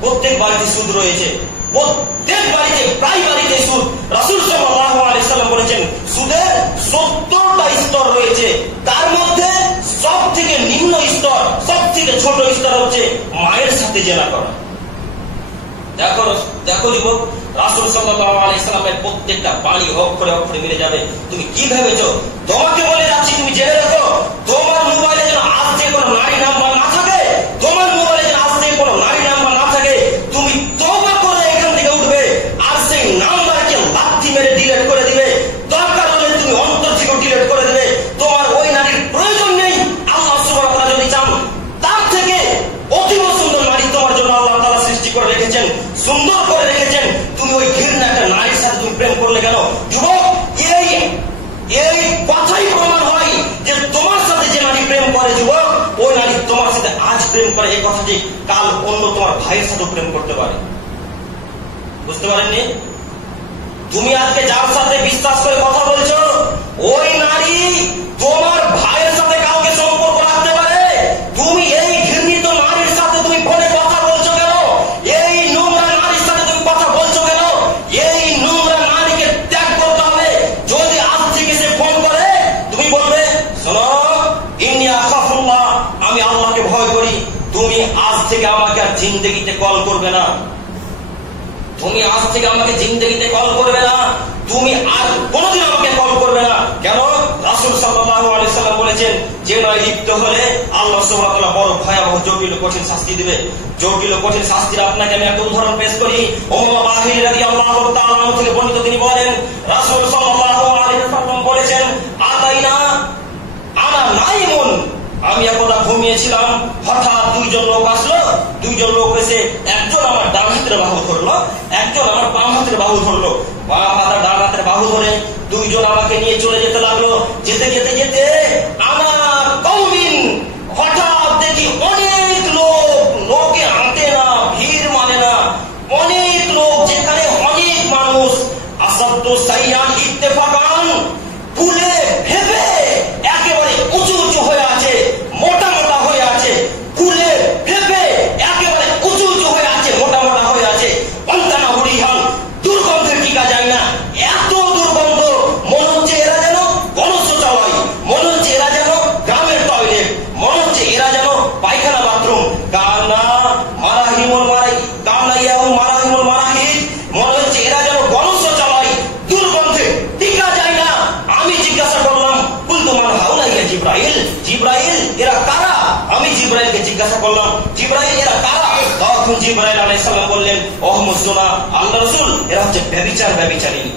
প্রত্যেক বাড়িতে সুদ রয়েছে, প্রত্যেক বাড়িতে, প্রায় বাড়িতে সুদ। রাসূল সাল্লাল্লাহু আলাইহি সাল্লাম বলেছেন সুদের 70টা স্তর রয়েছে, তার মধ্যে সব থেকে নিম্ন স্তর, সব থেকে ছোট স্তর হচ্ছে মায়ের সাথে জেনা করা। দেখো যুবক, রাসূল সাল্লাল্লাহু আলাইহি সাল্লামের প্রত্যেকটা বাণী অক্ষরে অক্ষরে মিলে যাবে। তুমি কি ভেবেছো? তোমাকে বলে যাচ্ছি, তুমি জেনে রাখো, তোমার মোবাইলে যেন আজ থেকে কোনো নারী নাম্বার না থাকে, তোমার মোবাইলে যেন আজ থেকে কোনো নারী নাম্বার না থাকে। তুমি তওবা করে এখান থেকে উঠবে, আর সেই নাম্বারকে লাথি মেরে ডিলিট করে দিবে। দরকার হলে তুমি অন্তর থেকে ডিলিট করে দিবে। তোমার ওই নারীর প্রয়োজন নেই। আল্লাহ সুবহানাহু ওয়া তাআলা যদি চান, তার থেকে অতীব সুন্দর নারী তোমার জন্য আল্লাহ তাআলা সৃষ্টি করে রেখেছেন, সুন্দর করে রেখেছেন। তুমি ওই ঘৃণা একটা নারীর সাথে তুমি প্রেম করলে কেন? যুবক, এই কথাই প্রমাণ হয় যে তোমার সাথে যে নারী প্রেম করে, যুবক, ওই নারী তোমার সাথে আজ প্রেম করে, এই কথাটি কাল অন্য তোমার ভাইয়ের সাথে প্রেম করতে পারে। বুঝতে পারেননি? তুমি আজকে যার সাথে বিশ্বাস করে কথা বলছো, ওই নারী তোমার ভাইয়ের সাথে কাউকে সম্পর্ক রাখতে পারে। তুমি এই ঘৃণিত নারীর সাথে তুমি ফোনে কথা বলছো কেন? এই নোংরা নারীর সাথে তুমি কথা বলছো কেন? এই নোংরা নারীকে ত্যাগ করতে হবে। যদি আজ থেকে সে ফোন করে, তুমি বলবে শোনো, ইন্নী আখাফুল্লাহ, আমি আল্লাহকে ভয় করি, তুমি আজ থেকে আমাকে আর জিন্দেগিতে কল করবে না। তুমি আজ থেকে আমাকে জিন্দেগিতে কল করবে না। তুমি আর কোনোদিন আমাকে কল করবে না। কেন? রাসূল সাল্লাল্লাহু আলাইহি সাল্লাম বলেছেন, যে নয় লিপ্ত হলে আল্লাহ সুবহানাহু ওয়া তাআলা বড় ভয়াবহ জটিল কঠিন শাস্তি দিবে। জটিল কঠিন শাস্তির আপনাকে আমি একটা উদাহরণ পেশ করি। উমামা বাহিনী রাদিয়াল্লাহু তাআলা থেকে বর্ণিত, তিনি বলেন রাসূল সাল্লাল্লাহু আলাইহি সাল্লাম বলেছেন, আতাইনা আনা নাইমুন, আমি একদা ঘুমিয়েছিলাম, হঠাৎ দুইজন লোক আসলো। দুইজন লোক এসে একজন আমার ডান হাতের বাহু ধরলো, একজন আমার বাম হাতের বাহু ধরলো। বাম হাতের ডান হাতের বাহু ধরে দুইজন আমাকে নিয়ে চলে যেতে লাগলো। যেতে যেতে যেতে আনা কওমিন, হঠাৎ দেখি অনেক লোক, লোকে হাঁটে না, ভিড় মানে না, অনেক লোক, যেখানে অনেক মানুষ। আসাদু সাইয়ান ইত্তেফাকান, ফুলে ভেবে একেবারে উঁচু উঁচু হয়ে আছে, মোটা মোটা হয়ে আছে, ফুলে ভেবে একেবারে উঁচু উঁচু হয়ে আছে, মোটা মোটা হয়ে আছে। অন্তানা হুরিহান, দুর্গন্ধে টিকা যায় না, এত দুর্গন্ধ, মনে হচ্ছে এরা যেন গণশৌচালয়, মনে হচ্ছে এরা যেন গ্রামের টয়লেট, মনে হচ্ছে এরা যেন পায়খানা বাথরুম। কানা মারাহিমুল মারাই, কানা ইয়াহুম মারাহিমুল মারাহিদ, মনে হচ্ছে এরা যেন গণশৌচালয়, দুর্গন্ধে টিকা যায় না। আমি জিজ্ঞাসা করলাম, কুলতু মান হাউলা ইয়া জিবরাইল, জিবরাইল এরা কারা? আমি জিবরাইলকে জিজ্ঞাসা করলাম, জিবরাইল এরা কারা? তখন জিবরাইল আলাইহিস সালাম বললেন, ওহ মুসলিমা, আল্লাহ রাসূল, এরা হচ্ছে ব্যভিচার, ব্যভিচারিণী।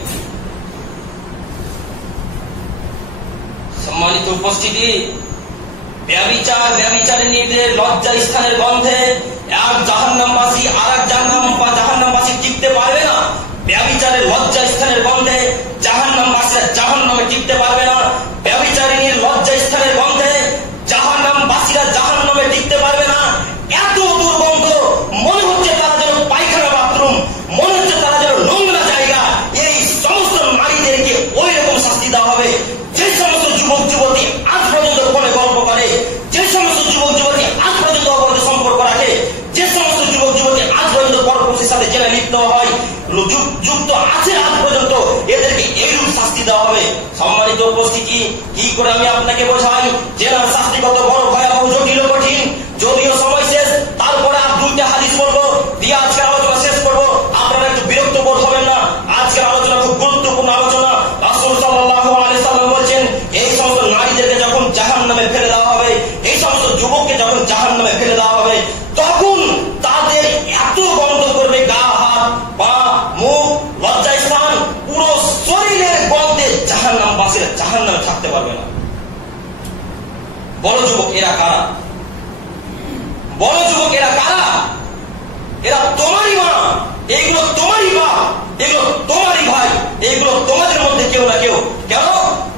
সম্মানিত উপস্থিতি, ব্যভিচার, ব্যভিচারিণীদের লজ্জা স্থানের গন্ধে এক জাহান্নামবাসী আর এক জাহান্নামবাসী টিকতে পারবে না। ব্যভিচারের লজ্জা স্থানের গন্ধে জাহান্নামবাসীরা জাহান্নামে টিকতে পারবে না। ব্যভিচারিণীর লজ্জা স্থানের গন্ধে জাহান্নামবাসীরা জাহান্নামে টিকতে পারবে না। এত দুর্গন্ধ, মনে হচ্ছে তারা যেন পায়খানা বাথরুম, মনে হচ্ছে তারা যেন নোংরা জায়গা। এই সমস্ত নারীদেরকে ওই রকম শাস্তি দেওয়া হবে। যে সমস্ত যুবক যুবতী আজ পর্যন্ত ফোনে গল্প করে, যে সমস্ত যুবক যুবতী আজ পর্যন্ত অবৈধ সম্পর্ক রাখে, যে সমস্ত যুবক যুবতী আজ পর্যন্ত পরপুরুষের সাথে জেনে লিপ্ত হয়, যুক্ত আছে আজ পর্যন্ত, এদেরকে এইরূপ শাস্তি দেওয়া হবে। সম্মানিত উপস্থিতি, কি করে আমি আপনাকে বোঝাই জেনার শাস্তি কত বড় ভয়াবহ, জটিল, কঠিন। যদিও সময় শেষ, তারপরে আর দুইটা হাদিস বলবো, দিয়ে আজকের আলোচনা শেষ করবো। আপনারা একটু বিরক্ত বোধ হবেন না, আজকের আলোচনা খুব গুরুত্বপূর্ণ আলোচনা। রাসূল সাল্লাল্লাহু আলাইহি সাল্লাম বলছেন, এই সমস্ত নারীদেরকে যখন জাহান্নামে ফেলে দেওয়া হবে, এই সমস্ত যুবককে যখন জাহান্নামে ফেলে দেওয়া হবে, তখন তাদের এত গন্ধ করবে, গা, হাত, পা, মুখ, লজ্জাস্থান, পুরো শরীরের গন্ধে জাহান্নামবাসীরা জাহান্নামে থাকতে পারবে না। বলো যুবক, এরা কারা? বলো যুবক, এরা কারা? এরা তোমারই মা, এইগুলো তোমারই বাপ, এগুলো তোমারই ভাই, এগুলো তোমাদের মধ্যে কেউ না কেউ। কেন?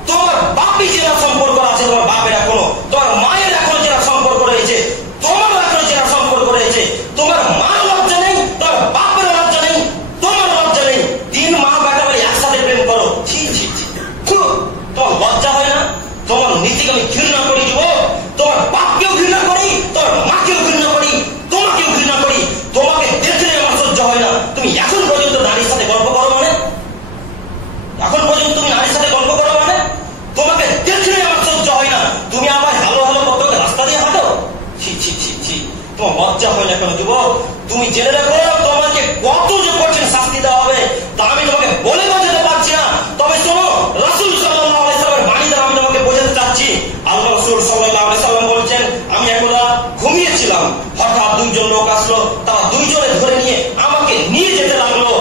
তোমার বাপই যেটা সম্পর্ক আছে, তোমার বাপের এখনো, তোমার মায়ের এখনো যেটা সম্পর্ক রয়েছে, তোমার এখনো যেটা সম্পর্ক রয়েছে। তোমার মার লজ্জা নেই, তোমার বাপের লজ্জা নেই, তোমার লজ্জা নেই। 3 মা বেটা বলে একসাথে প্রেম করো, ছি ছি ছি, তোমার লজ্জা হয় না? তোমার নীতিকে আমি ঘৃণা করি যুবক, তোমার বাপকেও ঘৃণা করি, তোমার মাকেও ঘৃণা করি, তোমাকেও ঘৃণা করি। তোমাকে দেখলে আমার সহ্য হয় না। তুমি এখন পর্যন্ত নারীর সাথে গল্প করো মানে, এখন পর্যন্ত তুমি নারীর সাথে গল্প করো মানে, তোমাকে দেখলে আমার সহ্য হয় না। তুমি আবার হ্যালো হ্যালো করতে রাস্তা দিয়ে হাঁটো, ছি ছি ছি ছি, তোমার লজ্জা হয় না কেন যুবক? তুমি জেনে রাখো, তোমাকে কত যে কঠিন শাস্তি দেওয়া হবে তা আমি তোমাকে বলে বোঝাতে পারছি না। তবে শোনো, রাসূল সাল্লাল্লাহু আলাইহি সাল্লামের বাণী দ্বারা আমি তোমাকে বোঝাতে চাচ্ছি। আল্লাহ রাসূল সাল্লাল্লাহু আলাইহি সাল্লাম বলেছেন, আমি একদা ঘুমিয়েছিলাম, হঠাৎ দুইজন লোক আসলো, তারা দুইজনে ধরে নিয়ে আমাকে নিয়ে যেতে লাগলো।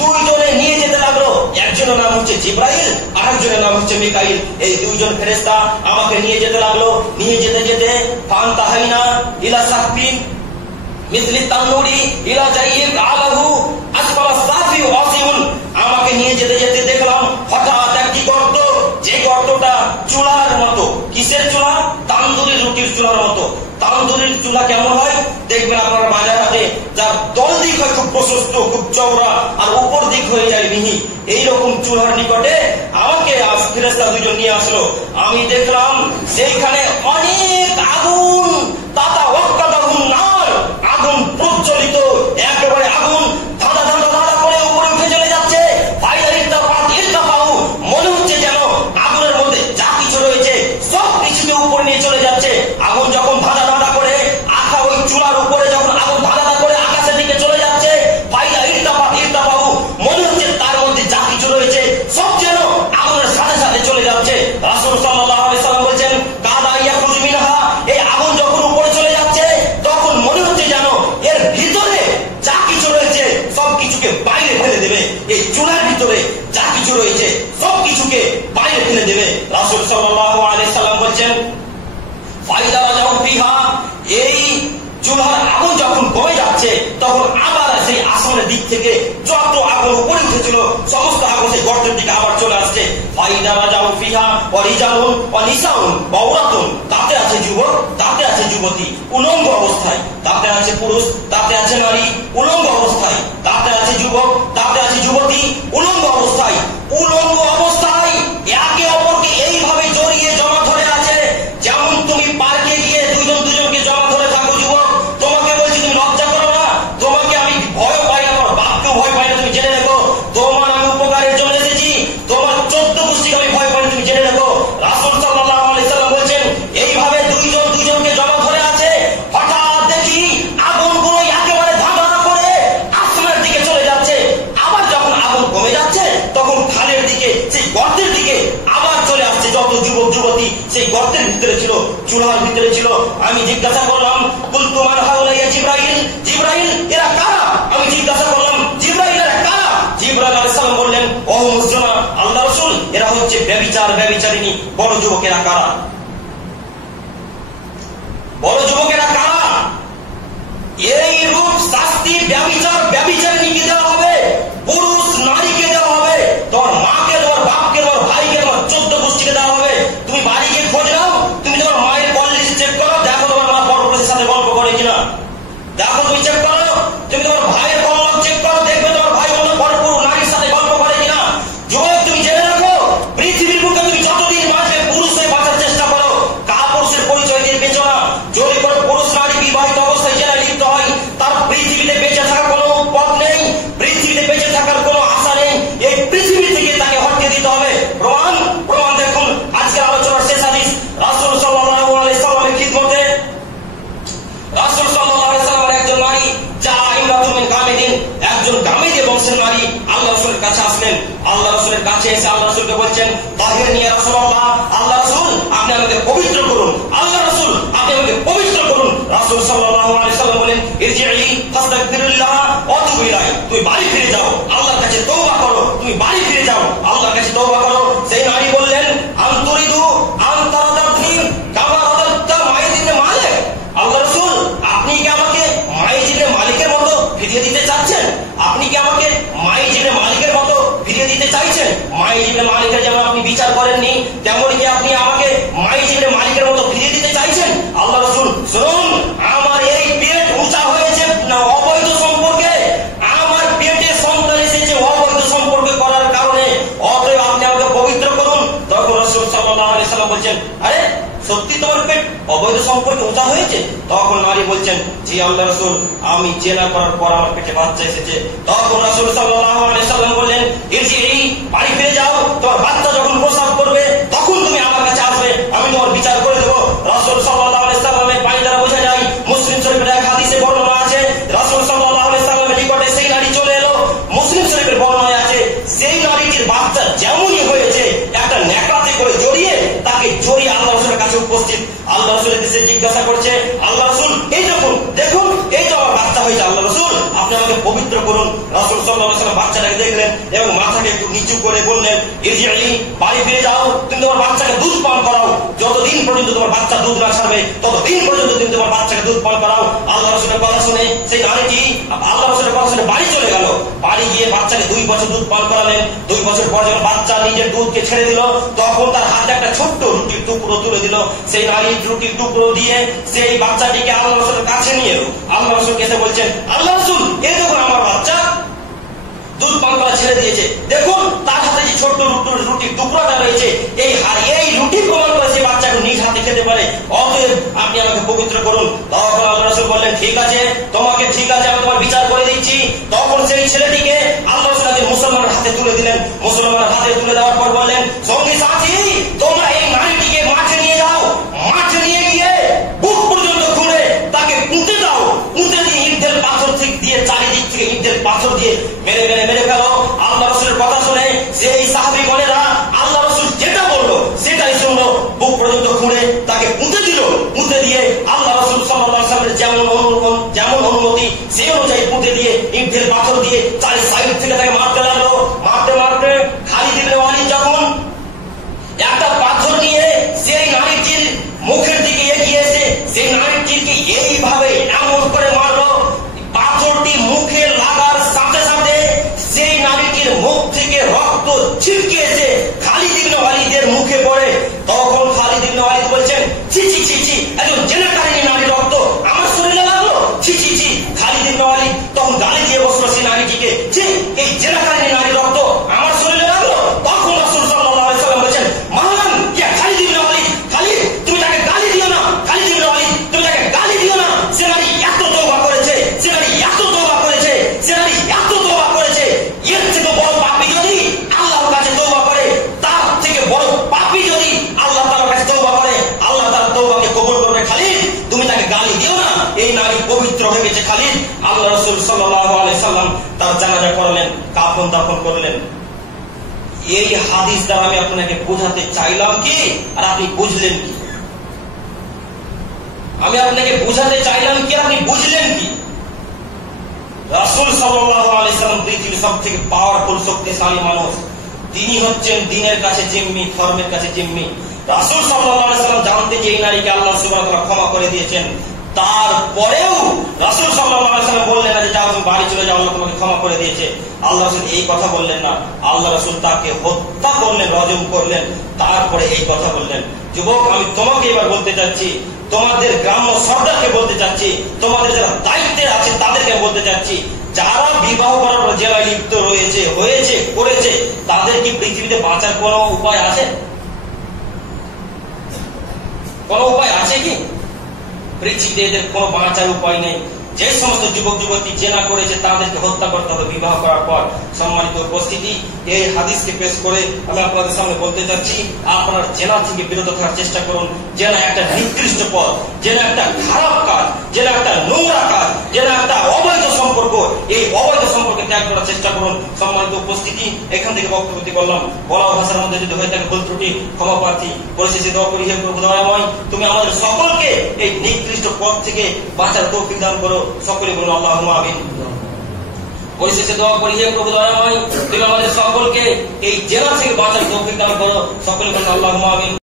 দুইজনে নিয়ে যেতে লাগলো, একজনের নাম হচ্ছে জিবরাইল, আরেকজনের নাম হচ্ছে মিকাইল। এই দুইজন ফেরেশতা আমাকে নিয়ে যেতে লাগলো। নিয়ে যেতে যেতে ফান্তাহাইনা ইলা সাকফিন মিসলি তান্নুরি ইলা জাইয়িব আলাহু আসফালা সাফি ওয়াসিউন। আমাকে নিয়ে যেতে যেতে দেখলাম হঠাৎ একটি গর্ত, যে গর্তটা চুলার মতো। কিসের চুলা? তান্দুরির রুটির চুলার মতো। তান্দুরির চুলা কেমন হয় দেখবেন আপনারা বাজার হাটে, যার তল দিক হয় খুব প্রশস্ত, খুব চওড়া, আর উপর দিক হয়ে যায় মিহি। এইরকম চুলার নিকটে আমাকে ফেরেশতা দুজন নিয়ে আসলো। আমি দেখলাম সেইখানে অনেক আগুন, তাতা ওয়াক্কাদাহুন নার, আগুন প্রজ্বলিত, একেবারে আগুন ধাঁধা ধাঁধা ধাঁধা করে উপরে উঠে চলে যাচ্ছে। মনে হচ্ছে যেন আগুনের মধ্যে যা কিছু রয়েছে সব কিছুকে উপরে নিয়ে চলে যাচ্ছে। আগুন যখন ধাঁধা ধাঁধা করে আখা ওই চুলার উপরে যখন আগুন ধাঁধা ধাঁধা করে আকাশের দিকে চলে যাচ্ছে, মনে হচ্ছে তার মধ্যে যা কিছু রয়েছে সব ফিহা, এই চুলার আগুন যখন কমে যাচ্ছে তখন আবার সেই আসমানের দিক থেকে যত আগুন উপরে উঠেছিল সমস্ত আগুন সেই গর্তের দিকে আবার চলে আসছে। ফাইদা রাজাউ ফিহা ওয়া রিজালুন ওয়া নিসাউন ওয়া উরাতুন, তাতে আছে যুবক, তাতে আছে যুবতী উলঙ্গ অবস্থায়, তাতে আছে পুরুষ, তাতে আছে নারী উলঙ্গ অবস্থায়, তাতে আছে যুবক, তাতে আছে যুবতী উলঙ্গ অবস্থায়। উলঙ্গ অবস্থায় একে অপরকে এইভাবে জড়িয়ে জমা ধরে আছে, যেমন তুমি পার্কে গিয়ে দুজন দুজনকে জমা ধরে থাকো। যুবক, তোমাকে বলছি তুমি লজ্জা করো না? তোমাকে আমি ভয় পাই না, তোমার বাপকেও ভয় পাই না, তুমি জেনে রেখো। তোমার আমি উপকারের জন্য এসেছি, তোমার 14 গোষ্ঠীকে আমি ভয় পাই না, তুমি জেনে রেখো। রাসূল সাল্লাল্লাহু আলাইহি সাল্লাম বলছেন এইভাবে দুইজন দুজনকে জমা ধরে আছে, হঠাৎ দেখি আগুনগুলো একেবারে ধাঁধা করে আসমানের দিকে চলে যাচ্ছে। আবার যখন আগুন কমে যাচ্ছে তখন খালের দিকে, সেই গর্তের দিকে আবার চলে আসছে যত যুবক যুবতী সেই গর্তের ভিতরে ছিল, চুলার ভিতরে ছিল। আমি জিজ্ঞাসা করলাম, কুলতু মান হাউলা ইয়া জিবরাইল, জিবরাইল এরা কারা? আমি জিজ্ঞাসা করলাম, জিবরাইল এরা কারা? জিবরাইল আলাইহিস সালাম বললেন, ও মুসলমান আল্লাহ রাসূল, এরা হচ্ছে ব্যভিচার ব্যভিচারিণী বড় যুবকেরা। কারা বড় যুবকেরা? কারা? এই রূপ শাস্তি ব্যভিচার ব্যভিচারিণীকে দেওয়া হবে, পুরুষ নারীকে দেওয়া হবে, তোমার মাকে, তোমার বাপকে, তোমার ভাইকে, তোমার 14 গোষ্ঠীকে দেওয়া হবে। তুমি বাড়ি গিয়ে খোঁজ নাও, তুমি তোমার মায়ের কল লিস্ট চেক করো, দেখো তোমার মা পরপুরুষের সাথে গল্প করে কিনা। দেখো, তুমি চেক করো, তুমি তোমার ভাইয়ের কল চেক করো, দেখবে তোমার ভাই অন্য পরপুর নারীর সাথে গল্প করে কিনা। যুবক, তুমি জেনে রাখো, পৃথিবীর বুকে তুমি যতদিন বাঁচবে পুরুষ হয়ে বাঁচার চেষ্টা করো, কাপুরুষের পরিচয় দিয়ে বেঁচো না। যদি কোনো পুরুষ নারী বিবাহিত অবস্থায় জেনে লিপ্ত হয়, তার পৃথিবীতে বেঁচে থাকার কোনো পথ নেই, পৃথিবীতে বেঁচে থাকার কোনো আশা নেই। এই পৃথিবী থেকে তাকে হটকে দিতে হবে। প্রমাণ প্রমাণ দেখুন, আজকের আলোচনার শেষ হাদিস রাসূল সাল্লাল্লাহু আলাইহি সাল্লামের খিদমতে রাসূল সাল্লাল্লাহু আলাইহি সাল্লামের একজন নারী যা ইমরাতুন মিন গামিদিন, একজন গামিদী বংশের নারী আল্লাহ রাসূলের কাছে আসলেন। আল্লাহ রাসূলের কাছে এসে আল্লাহ রাসূলকে বলছেন, তাহিরনি ইয়া রাসূলুল্লাহ, আল্লাহ রাসূল আপনি আমাকে পবিত্র করুন, আল্লাহ রাসূল আপনি আমাকে পবিত্র করুন। রাসূল সাল্লাল্লাহু আলাইহি সাল্লাম বলেন, ইরজিই ফাস্তাগফিরুল্লাহ ওয়া তুবু ইলাইহি, তুমি বাড়ি ফিরে যাও, আল্লাহর কাছে তওবা করো, তুমি বাড়ি ফিরে যাও, আল্লাহর কাছে তওবা করো। সেই নারী বললেন, আনতুরিদু আনতারাদাতনি কামা রাদাতা মাইদিন মালিক, আল্লাহ রাসূল আপনি কি আমাকে মাইজিনে মালিকের মতো ফিরিয়ে দিতে চাচ্ছেন? আপনি কি আমাকে মাইজিনে মালিকের মতো ফিরিয়ে দিতে চাইছেন? মাইজিনে মালিকের যেমন আপনি বিচার করেননি, তেমন কি আপনি আমাকে মাইজিনে মালিকের মতো ফিরিয়ে দিতে চাইছেন? আল্লাহ রাসূল শুনুন, আমার এই পেট উঁচা হয়েছে না অবৈধ সম্পর্কে, আমার পেটে সন্তান এসেছে অবৈধ সম্পর্কে করার কারণে, অতএব আপনি আমাকে পবিত্র করুন। তখন রাসূল সাল্লাল্লাহু আলাইহি সাল্লাম বলছেন, আরে সত্যি তোমার পেট অবৈধ সম্পর্কে উঁচা হয়েছে? তখন নারী বলছেন, জি আল্লাহ রাসূল, আমি জেনা করার পর আমার পেটে বাচ্চা এসেছে। তখন রাসূল সাল্লাল্লাহু আলাইহি সাল্লাম বললেন, ইরজিই বাড়ি ফিরে যাও, তোমার বাচ্চা যখন প্রসব করবে তখন তুমি আমার কাছে আসবে, আমি তোমার বিচার করে দেবো। রাসূল সাল্লাল্লাহু আলাইহি সাল্লামের বাণী দ্বারা বোঝা যায়, মুসলিম শরীফের এক হাদিসে বর্ণনা আছে, রাসূল সাল্লাল্লাহু আলাইহি সাল্লামের নিকটে সেই নারী চলে এলো। মুসলিম শরীফের বর্ণনায় আছে, সেই নারীটির বাচ্চা যেমনই হয়েছে একটা নেকড়াতে করে জড়িয়ে তাকে জড়িয়ে আল্লাহ রাসূলের কাছে উপস্থিত। আল্লাহ রাসূলের কাছে জিজ্ঞাসা করছে, আল্লাহ রাসূল এই দেখুন এই তো আমার বাচ্চা হয়েছে, আল্লাহ রাসূল আপনি আমাকে পবিত্র করুন। রাসূল সাল্লাল্লাহু আলাইহি সাল্লাম বাচ্চাটাকে দেখলেন এবং মাথাকে একটু নিচু করে বললেন, ইরজিই বাড়ি ফিরে যাও, তুমি তোমার বাচ্চাকে দুধ পান করাও, যতদিন পর্যন্ত তোমার বাচ্চা দুধ না ছাড়বে ততদিন পর্যন্ত তুমি তোমার বাচ্চাকে দুধ পান করাও। আল্লাহ রাসূলের কথা শুনে সেই নারীটি আল্লাহ রাসূলের কথা শুনে বাড়ি চলে গেল। বাড়ি গিয়ে বাচ্চাকে 2 বছর দুধ পান করালেন। 2 বছর পর যখন বাচ্চা নিজের দুধকে ছেড়ে দিল, তখন তার হাতে একটা ছোট্ট রুটির টুকরো তুলে দিল। সেই নারী রুটির টুকরো দিয়ে সেই বাচ্চাটিকে আল্লাহ রাসূলের কাছে নিয়ে এলো। আল্লাহ রাসূল এসে বলছেন, আল্লাহ রাসূল এই দেখুন আমার বাচ্চা দুধ পান করা ছেড়ে দিয়েছে, দেখুন তার হাতে যে ছোট্ট রুটির টুকরাটা রয়েছে, এই রুটি প্রমাণ করে সে বাচ্চাকে নিজ হাতে খেতে পারে, অতএব আপনি আমাকে পবিত্র করুন। তখন আল্লাহ রাসূল বললেন, ঠিক আছে, তোমাকে ঠিক আছে, আমি তোমার বিচার করে দিচ্ছি। তখন সেই ছেলেটিকে আল্লাহ রাসূল মুসলমানের হাতে তুলে দিলেন। মুসলমানের হাতে তুলে দেওয়ার পর বললেন, সঙ্গী সাথী তোমরা এই নারীটিকে মাঠে নিয়ে যাও, মাঠে নিয়ে গিয়ে বুক পর্যন্ত ঘুরে তাকে পুঁতে দাও, পুঁতে দিয়ে ইটের পাথর দিয়ে চারিদিক থেকে ইটের পাথর দিয়ে মেরে মেরে মেরে ফেলো। আল্লাহ রাসূলের কথা শুনে সেই সাহাবীগণেরা আল্লাহ রাসূল যেটা বললো সেটাই শুনলো, বুক পর্যন্ত ঘুরে তাকে পুঁতে দিল। পুঁতে দিয়ে আল্লাহ রাসূল সাল্লাল্লাহু আলাইহি ওয়াসাল্লামের যেমন অনুমতি সেই অনুযায়ী পুঁতে দিয়ে ইটের পাথর দিয়ে চারি সাইড থেকে তাকে মারতে লাগলো। মারতে মারতে খালিদ ইবনে ওয়ালিদ যখন তাকে গালি দিও না। এই নারী পবিত্র হয়ে গেছে খালিদ। আল্লাহ রাসূল সাল্লাল্লাহু আলাইহি সাল্লাম তার জানাজা করলেন, কাফন দাফন করলেন। এই হাদিস দ্বারা আমি আপনাকে বোঝাতে চাইলাম কি, আর আপনি বুঝলেন কি? আমি আপনাকে বুঝাতে চাইলাম কি, আপনি বুঝলেন কি? রাসূল সাল্লাল্লাহু আলাইহি সাল্লাম পৃথিবীর সবথেকে পাওয়ারফুল শক্তিশালী মানুষ। তিনি হচ্ছেন দ্বীনের কাছে জিম্মি, ধর্মের কাছে জিম্মি। রাসূল সাল্লাল্লাহু আলাইহি সাল্লাম জানতে যে এই নারীকে আল্লাহ সুবহানাহু ওয়া তাআলা ক্ষমা করে দিয়েছেন, তারপরেও রাসূল সাল্লাল্লাহু আলাইহি সাল্লাম বললেন না যে যাও তুমি বাড়ি চলে যাও, আল্লাহ তোমাকে ক্ষমা করে দিয়েছে। আল্লাহ রাসূল এই কথা বললেন না। আল্লাহ রাসূল তাকে হত্যা করলেন, রজম করলেন, তারপরে এই কথা বললেন। যুবক, আমি তোমাকে এবার বলতে চাচ্ছি, তোমাদের গ্রাম্য সরকারকে বলতে চাচ্ছি, তোমাদের যারা দায়িত্বে আছে তাদেরকে বলতে চাচ্ছি, যারা বিবাহ করার পর জেলায় লিপ্ত রয়েছে, হয়েছে, করেছে, তাদের কি পৃথিবীতে বাঁচার কোন উপায় আছে? কোন উপায় আছে কি? পৃথিবীতে এদের কোন বাঁচার উপায় নেই। যে সমস্ত যুবক যুবতী জেনা করেছে তাদেরকে হত্যা করতে হবে বিবাহ করার পর। সম্মানিত উপস্থিতি, এই হাদিসকে পেশ করে আমি আপনাদের সামনে বলতে চাচ্ছি, আপনার জেনা থেকে বিরত থাকার চেষ্টা করুন। জেনা একটা নিকৃষ্ট পথ, জেনা একটা খারাপ কাজ, জেনা একটা নোংরা কাজ, জেনা একটা অবৈধ সম্পর্ক। এই অবৈধ সম্পর্কে ত্যাগ করার চেষ্টা করুন। সম্মানিত উপস্থিতি, এখান থেকে বক্তব্য করলাম। বলা ভাষার মধ্যে যদি হয়ে থাকে ভুল ত্রুটি ক্ষমা প্রার্থী। পরিশেষে দোয়া করি, হে প্রভু দয়াময়, তুমি আমাদের সকলকে এই নিকৃষ্ট পথ থেকে বাঁচার তৌফিক দান করো। সকলে বলুন আল্লাহুম্মা আমিন। পরিশেষে দোয়া করি, হে প্রভু দয়াময়, তুমি আমাদের সকলকে এই জেনা থেকে বাঁচার তৌফিক দান করো। সকলে বলুন আল্লাহুম্মা আমিন।